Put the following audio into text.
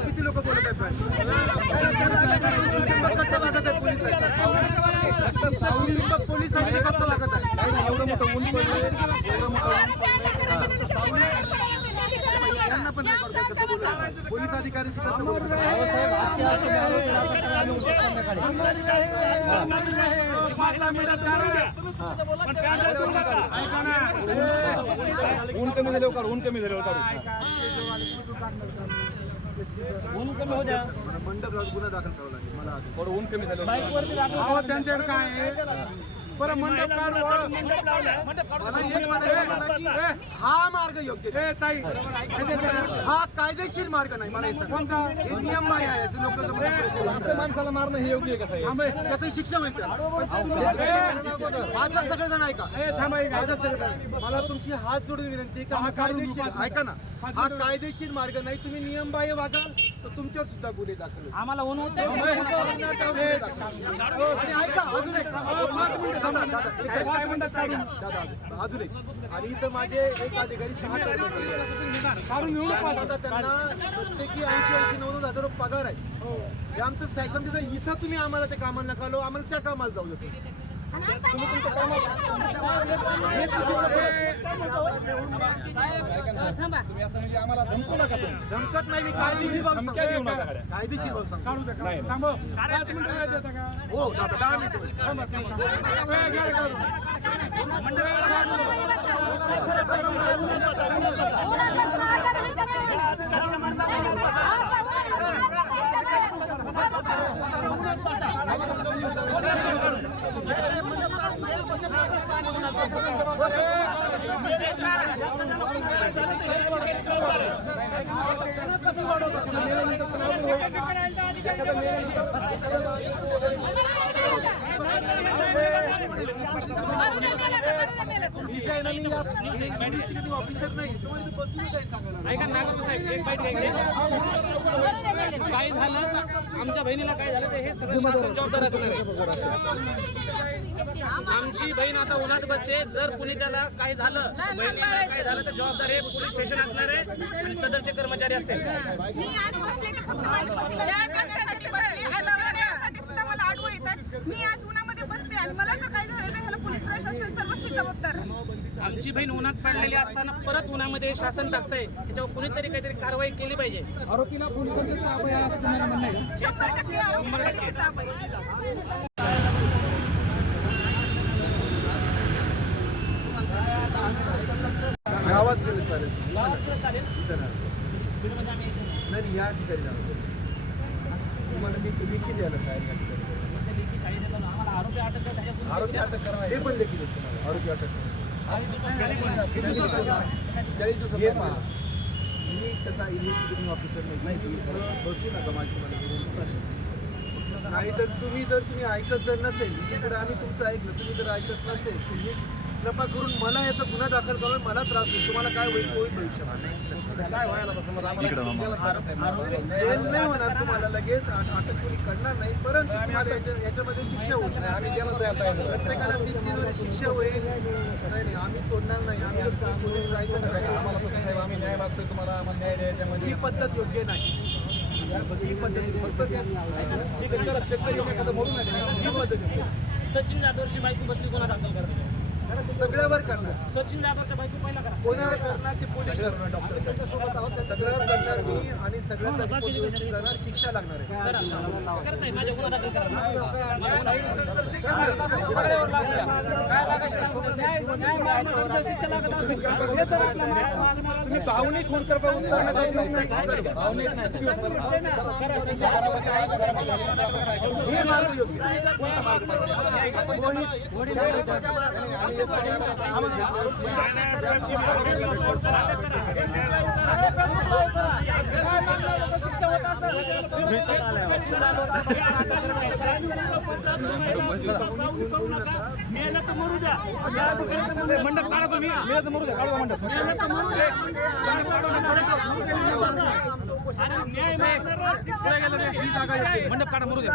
किती लोक बोलत आहेत कसं वागत आहे पोलिसांनी कसं वागत आहे एवढं मोठं ऊन पडलं त्यांना पण नाही करतात कसं बोलत पोलीस अधिकाऱ्याशी कसं बोलत ऊन कमी झाल्यावर काढू ऊन कमी झाल्यावर काढू मंडपला गुन्हा दाखल करावा लागेल मला थोडं ऊन कमी झालं त्यांच्याकडे काय बरं मंडप हा मार्ग योग्य हा कायदेशीर मार्ग नाही मला हे नियम नाही आहे असं लोक माणसाला मारणं हे योग्य आहे कसं त्याचं शिक्षा मिळते माझं सगळेजण ऐका मला तुमची हात जोडून विनंती का हा कायदेशीर ऐका ना हा कायदेशीर मार्ग नाही तुम्ही नियमबाह्य वागाल तर तुमच्यावर सुद्धा गुन्हे दाखल आम्हाला ऐका अजून एक अजून एक आणि इथं माझे एक अधिकारी 6 त्यांना प्रत्येकी 80-90,000 रुपये पगार आहे हे आमचं शासन तिथं इथं तुम्ही आम्हाला त्या कामाला नका लो आम्हाला त्या कामाला जाऊ देतो तुम्ही असं म्हणजे आम्हाला धमकू नका धमकत नाही मी कायदेशीर कायदेशीर हो 10 ऑफिसर नाही तुम्हाला बसून काही सांगायला काय झालं आमच्या बहिणीला काय झालं ते हे सगळं शासन जबाबदार असणार आमची बहीण आता उन्हात बसते जर कुणी त्याला काही झालं बहिणीला काय झालं तर जबाबदार हे पोलीस स्टेशन असणार आहे आणि सदरचे कर्मचारी असतील मी आज बसले तर फक्त माझ्या पतीला सुद्धा मला आडवं येतात मी आज उन्हामध्ये बसते आणि मला जर काही झालं तर ह्याला पोलीस प्रशासन सर्वस्वी जबाबदार आमची बहीण उन्हात पडलेली असताना परत उन्हामध्ये शासन टाकतंय त्याच्यावर कुणीतरी काहीतरी कारवाई केली पाहिजे आरोपीला पोलिसांचे चाप आहे असं तुम्हाला म्हणणं आहे 100% आरोपीला चाप आहे गावात गेले चालेल नाही या ठिकाणी जाणार तुम्हाला लेखी द्यायला काय आरोपी अटक करा हे पण लेखी देतो तुम्हाला आरोपी अटक हे पहा मी त्याचा इन्व्हेस्टिगेटिंग ऑफिसर नाही बसू नका माझी नाही तर तुम्ही ऐकत जर नसेल इकडे आम्ही तुमचं ऐकलं तुम्ही जर ऐकत नसेल तुम्ही कृपा करून मला याचा गुन्हा दाखल करून मला त्रास होईल तुम्हाला काय होईल काय व्हायला तसं मग आम्हाला जेल नाही होणार तुम्हाला लगेच अटक कोणी करणार नाही परंतु तुम्हाला याच्यामध्ये शिक्षा होईल आम्ही जेलच जायला प्रत्येकाला 3-3 वर्ष शिक्षा होईल नाही आम्ही सोडणार नाही आम्ही ऐकत नाही आम्ही न्याय मागतोय तुम्हाला आम्हाला न्याय द्यायच्यामध्ये ही पद्धत योग्य नाही ही पद्धत सचिन जाधवची बायको बसली गुन्हा दाखल करणार सगळ्यावर करणार सचिन जाधवच्या बायको पहिला करा कोणावर करणार ते पोलीस करणार डॉक्टर सोबत आहोत सगळ्यावर करणार मी आणि सगळ्यासाठी व्यवस्थित करणार शिक्षा लागणार आहे करत नाही माझ्या गुन्हा दाखल करा तुम्ही भावनिक होऊन कर हे मार्ग योग्य मेहनत मरू द्या मंडप काढा तुम्ही मेहनत मरू द्या काढा मंडप मेहनत मरू द्या न्याय शिक्षा गेलं मंडप काढा मरू द्या